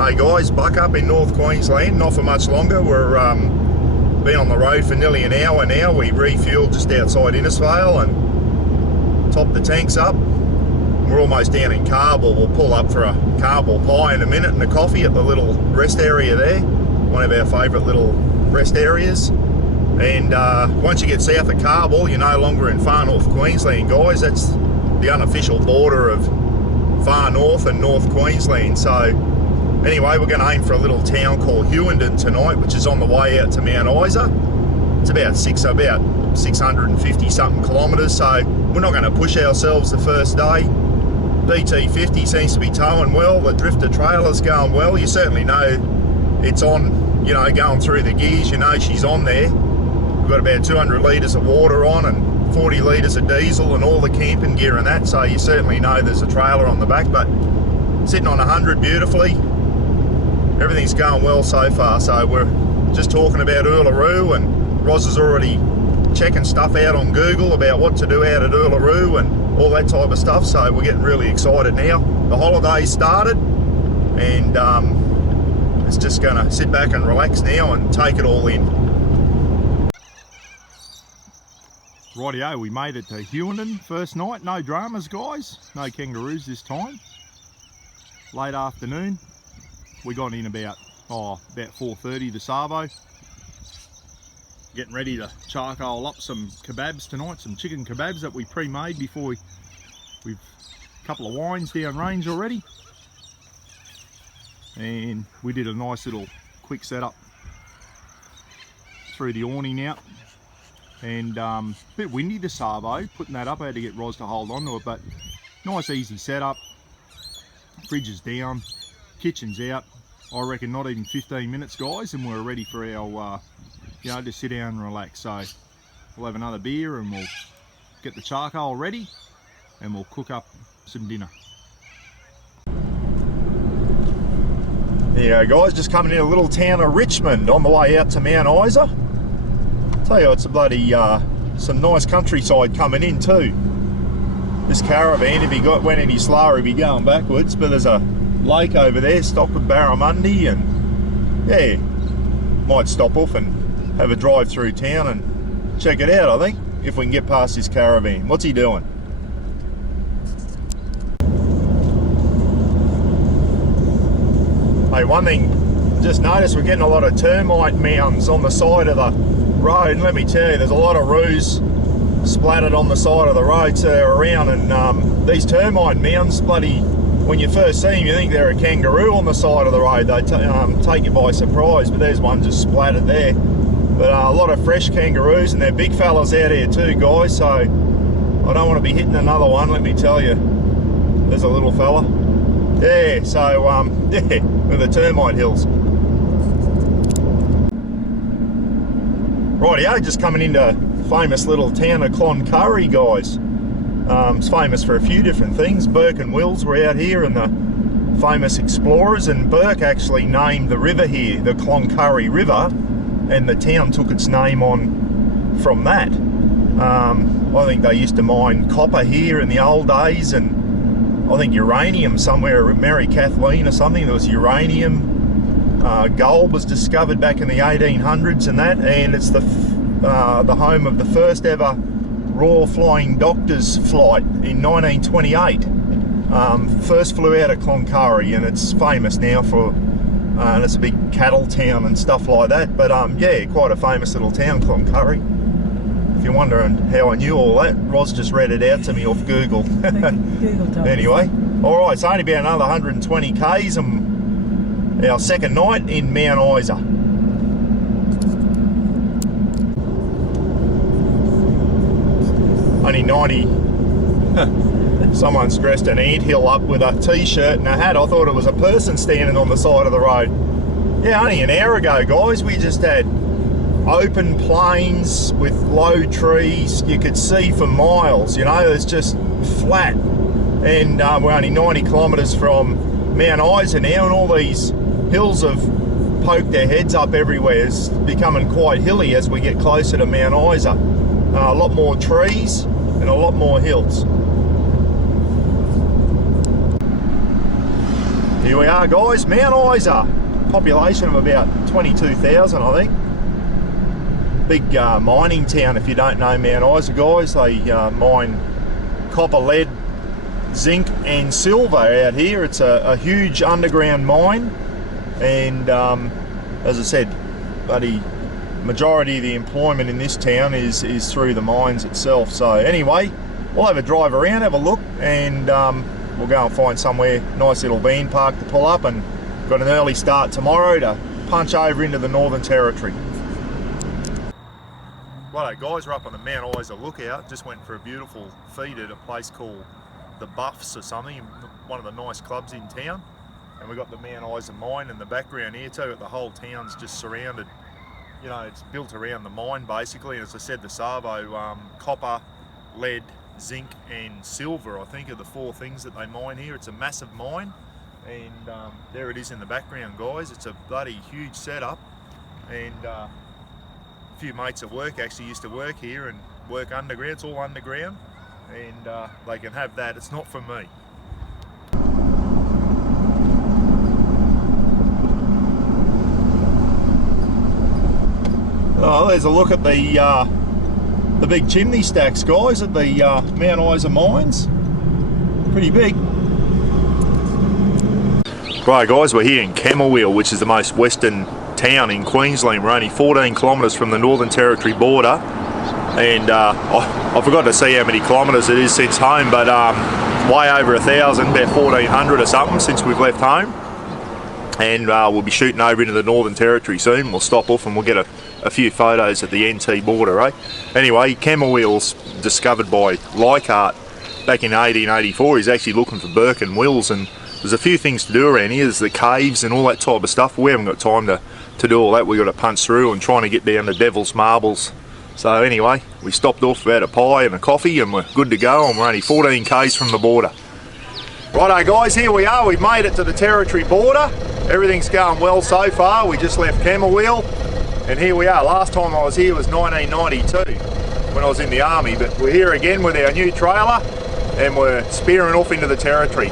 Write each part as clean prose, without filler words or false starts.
Hey guys, Buck up in North Queensland, not for much longer. We're been on the road for nearly an hour now. We refueled just outside Innisfail and topped the tanks up. We're almost down in Carball. We'll pull up for a Carball pie in a minute and a coffee at the little rest area there. One of our favourite little rest areas. And once you get south of Carball, you're no longer in far north Queensland, guys. That's the unofficial border of far north and North Queensland. So anyway, we're going to aim for a little town called Hewenden tonight, which is on the way out to Mount Isa. It's about 650 something kilometres, so we're not going to push ourselves the first day. BT50 seems to be towing well, the drifter trailer's going well. You certainly know it's on, you know, going through the gears, you know she's on there. We've got about 200 litres of water on and 40 litres of diesel and all the camping gear and that, so you certainly know there's a trailer on the back, but sitting on 100 beautifully. Everything's going well so far, so we're just talking about Uluru, and Roz is already checking stuff out on Google about what to do out at Uluru and all that type of stuff, so we're getting really excited now. The holiday's started, and it's just going to sit back and relax now and take it all in. Rightio, we made it to Hewenden first night. No dramas, guys. No kangaroos this time. Late afternoon. We got in about 4:30 the Savo. Getting ready to charcoal up some kebabs tonight, some chicken kebabs that we pre-made before we've a couple of wines down range already. And we did a nice little quick setup through the awning out. And a bit windy the Savo, putting that up. I had to get Roz to hold on to it, but nice easy setup. Fridge is down, kitchen's out. I reckon not even 15 minutes, guys, and we're ready for our, you know, to sit down and relax. So we'll have another beer and we'll get the charcoal ready and we'll cook up some dinner. There you go, guys, just coming in a little town of Richmond on the way out to Mount Isa. Tell you, it's a bloody, some nice countryside coming in too. This caravan, if he went any slower, he'd be going backwards, but there's a lake over there stocked with barramundi, and yeah, might stop off and have a drive through town and check it out, I think, if we can get past this caravan. What's he doing? Hey, one thing, just noticed we're getting a lot of termite mounds on the side of the road, and let me tell you, there's a lot of roos splattered on the side of the road, so they're around, and these termite mounds, bloody, when you first see them, you think they're a kangaroo on the side of the road. They take you by surprise, but there's one just splattered there. But a lot of fresh kangaroos, and they're big fellas out here too, guys, so I don't want to be hitting another one, let me tell you. There's a little fella. Yeah, so, yeah, with the termite hills. Rightio, just coming into famous little town of Cloncurry, guys. It's famous for a few different things. Burke and Wills were out here, and the famous explorers, and Burke actually named the river here the Cloncurry River, and the town took its name on from that. I think they used to mine copper here in the old days, and I think uranium somewhere, Mary Kathleen or something, there was uranium. Gold was discovered back in the 1800s and that, and it's the home of the first ever Royal Flying Doctors flight in 1928. First flew out of Cloncurry, and it's famous now for, and it's a big cattle town and stuff like that, but yeah, quite a famous little town, Cloncurry. If you're wondering how I knew all that, Roz just read it out to me off Google. Anyway, alright, it's only about another 120 k's and our second night in Mount Isa. Only 90. Someone's dressed an anthill up with a t-shirt and a hat. I thought it was a person standing on the side of the road. Yeah, only an hour ago, guys, we just had open plains with low trees. You could see for miles, you know, it's just flat. And we're only 90 kilometres from Mount Isa now, and all these hills have poked their heads up everywhere. It's becoming quite hilly as we get closer to Mount Isa. A lot more trees and a lot more hills. Here we are, guys, Mount Isa. Population of about 22,000, I think. Big mining town. If you don't know Mount Isa, guys, they mine copper, lead, zinc and silver out here. It's a huge underground mine, and as I said, bloody majority of the employment in this town is through the mines itself. So anyway, we'll have a drive around, have a look, and we'll go and find somewhere, nice little van park to pull up, and got an early start tomorrow to punch over into the Northern Territory. Righto guys, we're up on the Mount Isa lookout. Just went for a beautiful feed at a place called the Buffs or something, one of the nice clubs in town. And we've got the Mount Isa mine in the background here too. The whole town's just surrounded, you know, it's built around the mine basically. And as I said, the Savo, copper, lead, zinc and silver, I think, are the four things that they mine here. It's a massive mine, and there it is in the background, guys. It's a bloody huge setup, and a few mates at work actually used to work here and work underground. It's all underground, and they can have that. It's not for me. Oh, there's a look at the big chimney stacks, guys, at the Mount Isa mines. Pretty big. Right guys, we're here in Camooweal, which is the most western town in Queensland. We're only 14 kilometres from the Northern Territory border, and I forgot to see how many kilometres it is since home, but way over 1,000, about 1,400 or something since we've left home. And we'll be shooting over into the Northern Territory soon. We'll stop off and we'll get a few photos at the NT border, eh? Anyway, Camooweal's discovered by Leichhardt back in 1884. He's actually looking for Burke and Wills, and there's a few things to do around here. There's the caves and all that type of stuff. We haven't got time to do all that. We've got to punch through and trying to get down to Devil's Marbles. So anyway, we stopped off, about a pie and a coffee, and we're good to go, and we're only 14 k's from the border. Righto guys, here we are. We've made it to the Territory border. Everything's going well so far. We just left Camooweal, and here we are. Last time I was here was 1992 when I was in the army, but we're here again with our new trailer, and we're spearing off into the Territory.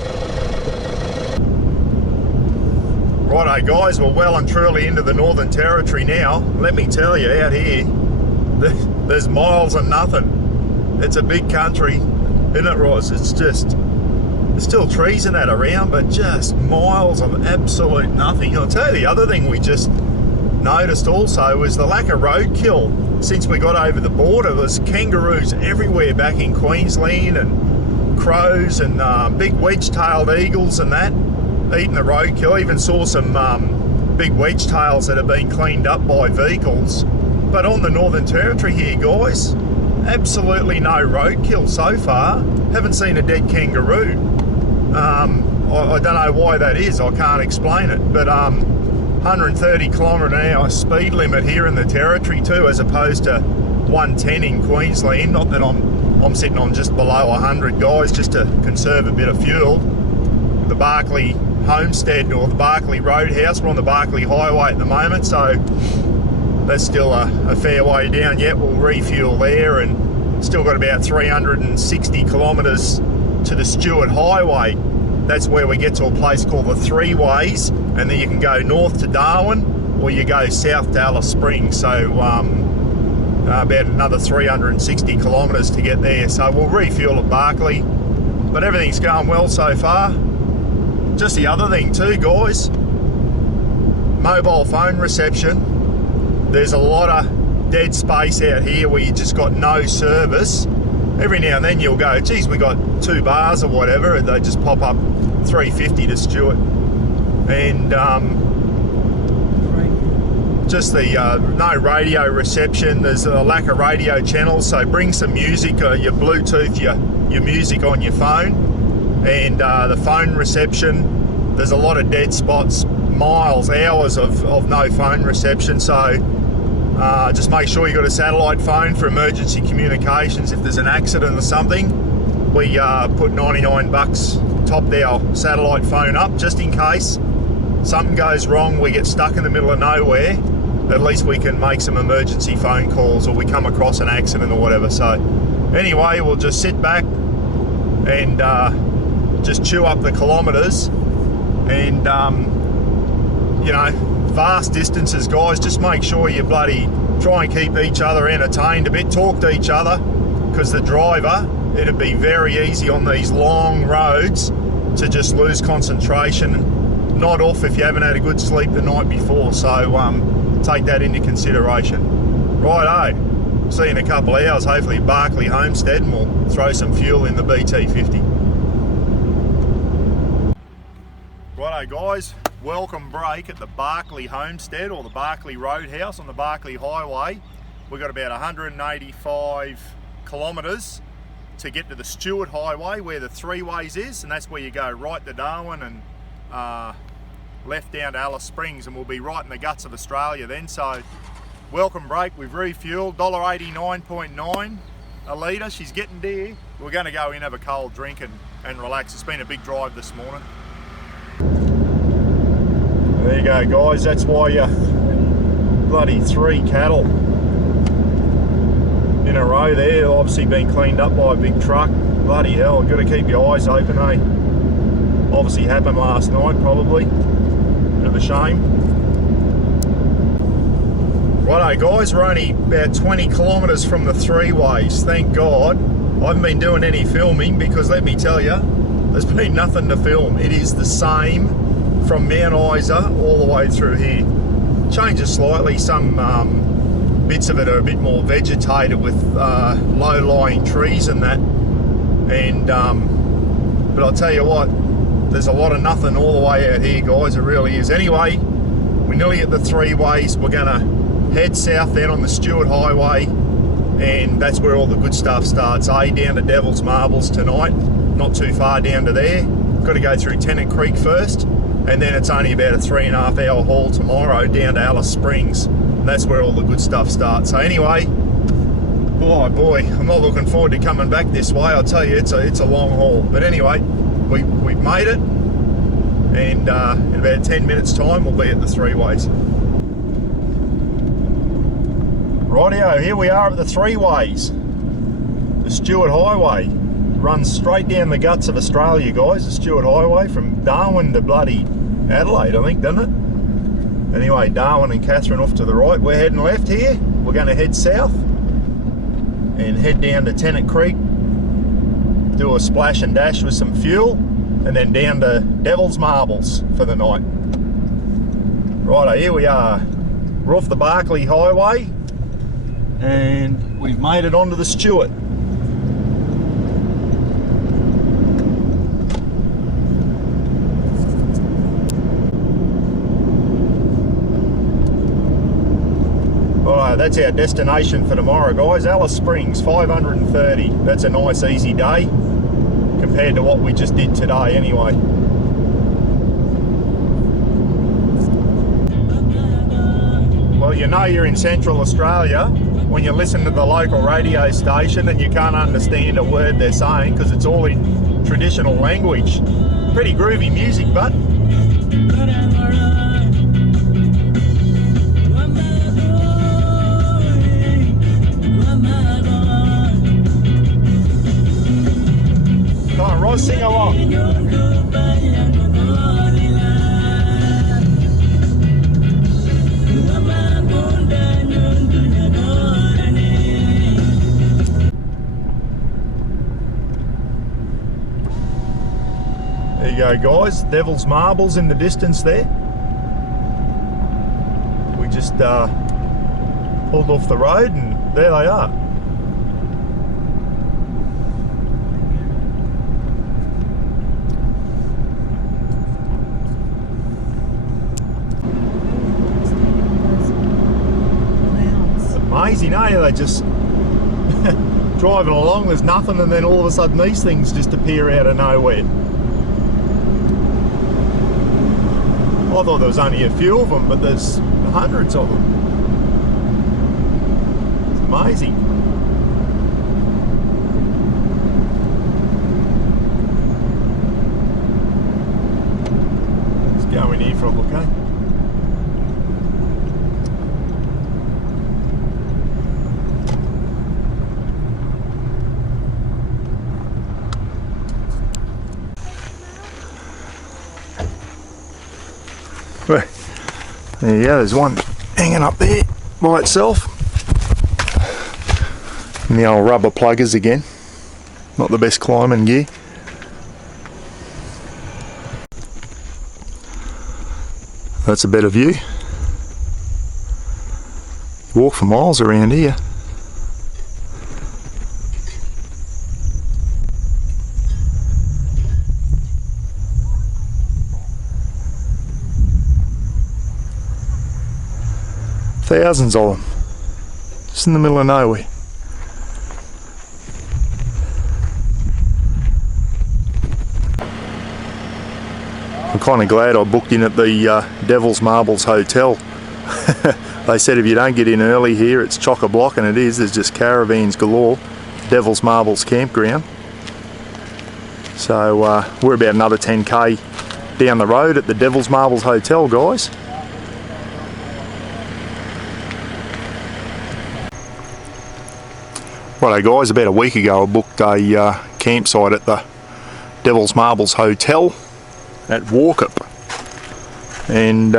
Righto guys, we're well and truly into the Northern Territory now. Let me tell you, out here, there's miles and nothing. It's a big country, isn't it, Ross? It's just, there's still trees and that around, but just miles of absolute nothing. I'll tell you the other thing we just noticed also was the lack of roadkill since we got over the border. There's kangaroos everywhere back in Queensland, and crows and big wedge-tailed eagles and that, eating the roadkill. Even saw some big wedge-tails that have been cleaned up by vehicles. But on the Northern Territory here, guys, absolutely no roadkill so far. Haven't seen a dead kangaroo. I don't know why that is. I can't explain it. But 130 km/h speed limit here in the Territory too, as opposed to 110 in Queensland. Not that I'm sitting on just below 100, guys, just to conserve a bit of fuel. The Barkly Homestead, or the Barkly Roadhouse, we're on the Barkly Highway at the moment, so that's still a fair way down yet. We'll refuel there, and still got about 360 kilometres to the Stuart Highway. That's where we get to a place called the Three Ways, and then you can go north to Darwin, or you go south to Alice Springs. So about another 360 kilometres to get there. So we'll refuel at Barkly, but everything's going well so far. Just the other thing too, guys, mobile phone reception. There's a lot of dead space out here where you just got no service. Every now and then you'll go, geez, we got 2 bars or whatever, and they just pop up 350 to Stuart. And just the no radio reception. There's a lack of radio channels, so bring some music, your Bluetooth, your music on your phone. And the phone reception, there's a lot of dead spots, miles, hours of no phone reception. So just make sure you got a satellite phone for emergency communications. If there's an accident or something, we put $99, topped our satellite phone up just in case something goes wrong, we get stuck in the middle of nowhere. At least we can make some emergency phone calls, or we come across an accident or whatever. So anyway, we'll just sit back and just chew up the kilometres, And you know, vast distances, guys, just make sure you bloody try and keep each other entertained a bit, talk to each other, because the driver, it'd be very easy on these long roads to just lose concentration and nod off if you haven't had a good sleep the night before. So take that into consideration. Righto, see you in a couple of hours, hopefully at Barkly Homestead, and we'll throw some fuel in the BT50. Righto guys, welcome break at the Barkly Homestead, or the Barkly Roadhouse on the Barkly Highway. We've got about 185 kilometres to get to the Stewart Highway where the Three Ways is, and that's where you go right to Darwin and left down to Alice Springs, and we'll be right in the guts of Australia then. So welcome break, we've refueled, $1.89.9 a litre. She's getting there. We're going to go in, have a cold drink and relax. It's been a big drive this morning. There you go guys, that's why you bloody 3 cattle in a row there, obviously been cleaned up by a big truck. Bloody hell, got to keep your eyes open, eh? Obviously happened last night, probably. Bit of a shame. Righto guys, we're only about 20 kilometres from the Three Ways, thank God. I haven't been doing any filming because let me tell you, there's been nothing to film. It is the same from Mount Isa all the way through here. Changes slightly, some bits of it are a bit more vegetated with low-lying trees and that, and but I'll tell you what, there's a lot of nothing all the way out here guys, it really is. Anyway, we're nearly at the Three Ways. We're gonna head south then on the Stewart Highway, and that's where all the good stuff starts, down to Devil's Marbles tonight, not too far down to there. Got to go through Tennant Creek first, and then it's only about a 3.5 hour haul tomorrow down to Alice Springs. And that's where all the good stuff starts. So anyway, boy, I'm not looking forward to coming back this way. I'll tell you, it's a long haul. But anyway, we've made it, and in about 10 minutes time, we'll be at the Three Ways. Rightio, here we are at the Three Ways. The Stewart Highway runs straight down the guts of Australia, guys. The Stewart Highway from Darwin to bloody Adelaide, I think, doesn't it? Anyway, Darwin and Catherine off to the right. We're heading left here. We're going to head south and head down to Tennant Creek, do a splash and dash with some fuel, and then down to Devil's Marbles for the night. Righto, here we are. We're off the Barkly Highway and we've made it onto the Stewart. That's our destination for tomorrow, guys. Alice Springs, 530. That's a nice easy day compared to what we just did today anyway. Well, you know you're in Central Australia when you listen to the local radio station and you can't understand a word they're saying because it's all in traditional language. Pretty groovy music, but Ross, sing along. There you go, guys. Devil's Marbles in the distance there. We just pulled off the road and there they are. Amazing, eh? They just driving along, there's nothing, and then all of a sudden these things just appear out of nowhere. I thought there was only a few of them, but there's hundreds of them. It's amazing. Let's go in here for a look, eh? There you go, there's one hanging up there by itself. And the old rubber pluggers again. Not the best climbing gear. That's a better view. Walk for miles around here. Thousands of them, just in the middle of nowhere. I'm kind of glad I booked in at the Devil's Marbles Hotel. They said if you don't get in early here, it's chock-a-block, and it is. There's just caravans galore. Devil's Marbles campground. So we're about another 10k down the road at the Devil's Marbles Hotel, guys. Righto guys, about a week ago I booked a campsite at the Devil's Marbles Hotel at Warkup, and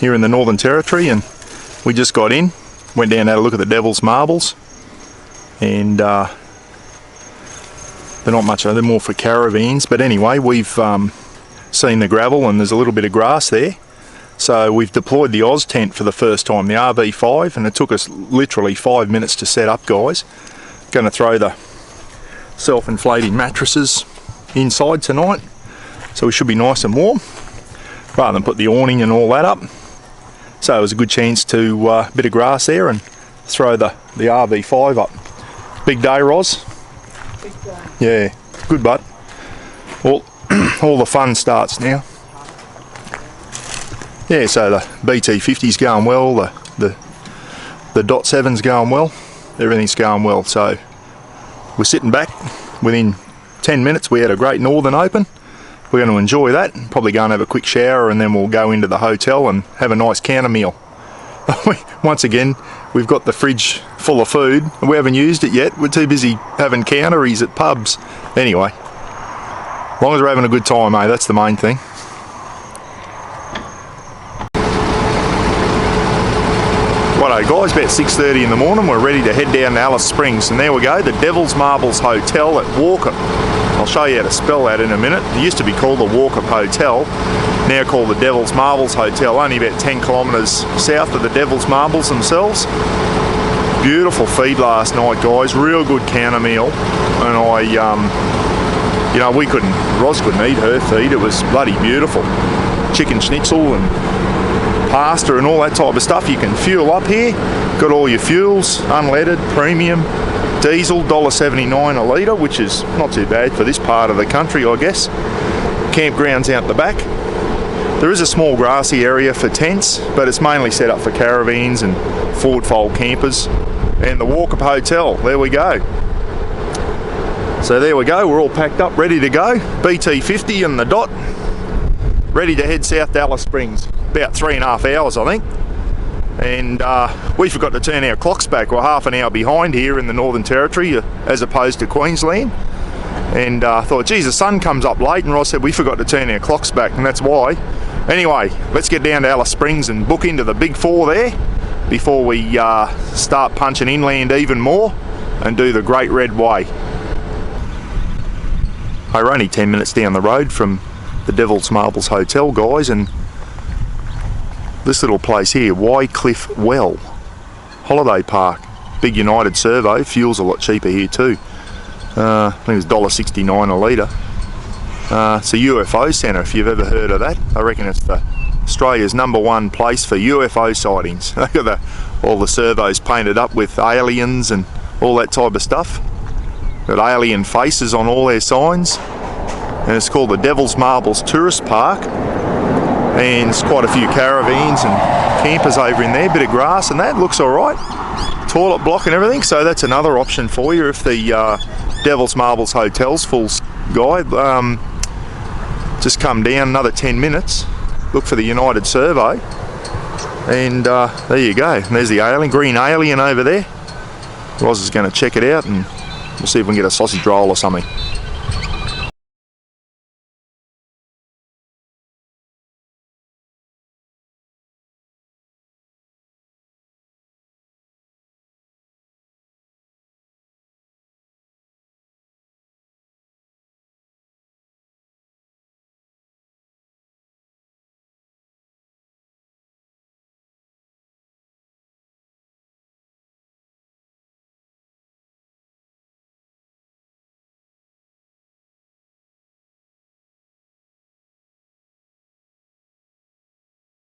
here in the Northern Territory, and we just got in, went down and had a look at the Devil's Marbles, and they're not much, they're more for caravans, but anyway, we've seen the gravel and there's a little bit of grass there, so we've deployed the Oz tent for the first time, the RV5, and it took us literally 5 minutes to set up, guys. Going to throw the self-inflating mattresses inside tonight, so we should be nice and warm, rather than put the awning and all that up. So it was a good chance to bit of grass there and throw the RV5 up. Big day, Roz? Big day. Yeah, good bud. All the fun starts now. Yeah, so the BT50's going well, the Dot 7's going well, everything's going well. So we're sitting back. Within 10 minutes we had a Great Northern open. We're going to enjoy that, probably go and have a quick shower, and then we'll go into the hotel and have a nice counter meal. Once again, we've got the fridge full of food and we haven't used it yet. We're too busy having counteries at pubs. Anyway, as long as we're having a good time, eh? That's the main thing. Righto guys, about 6:30 in the morning, we're ready to head down to Alice Springs, and there we go, the Devil's Marbles Hotel at Warkup. I'll show you how to spell that in a minute. It used to be called the Warkup Hotel, now called the Devil's Marbles Hotel, only about 10 kilometres south of the Devil's Marbles themselves. Beautiful feed last night, guys, real good counter meal, and you know, Roz couldn't eat her feed, it was bloody beautiful. Chicken schnitzel and pasta and all that type of stuff. You can fuel up here, got all your fuels, unleaded, premium, diesel, $1.79 a litre, which is not too bad for this part of the country, I guess. Campgrounds out the back. There is a small grassy area for tents, but it's mainly set up for caravans and forward fold campers. And the Warkup Hotel, there we go. So there we go, we're all packed up, ready to go. BT50 and the Dot, ready to head south to Alice Springs. About 3.5 hours, I think. And we forgot to turn our clocks back. We're half an hour behind here in the Northern Territory as opposed to Queensland. And I thought, geez, the sun comes up late, and Ross said we forgot to turn our clocks back, and that's why. Anyway, let's get down to Alice Springs and book into the Big Four there before we start punching inland even more and do the Great Red Way. We're only 10 minutes down the road from the Devil's Marbles Hotel, guys, and this little place here, Wycliffe Well Holiday Park, big United servo, fuel's a lot cheaper here too. I think it was $1.69 a litre. It's a UFO centre, if you've ever heard of that. I reckon it's Australia's #1 place for UFO sightings. They've got all the servos painted up with aliens and all that type of stuff. Got alien faces on all their signs, and it's called the Devil's Marbles Tourist Park. And it's quite a few caravans and campers over in there, bit of grass and that, looks alright. Toilet block and everything, so that's another option for you if the Devil's Marbles Hotel's full guide. Just come down another 10 minutes, look for the United Servo, and there you go. And there's the alien, green alien over there. Roz is going to check it out, and we'll see if we can get a sausage roll or something.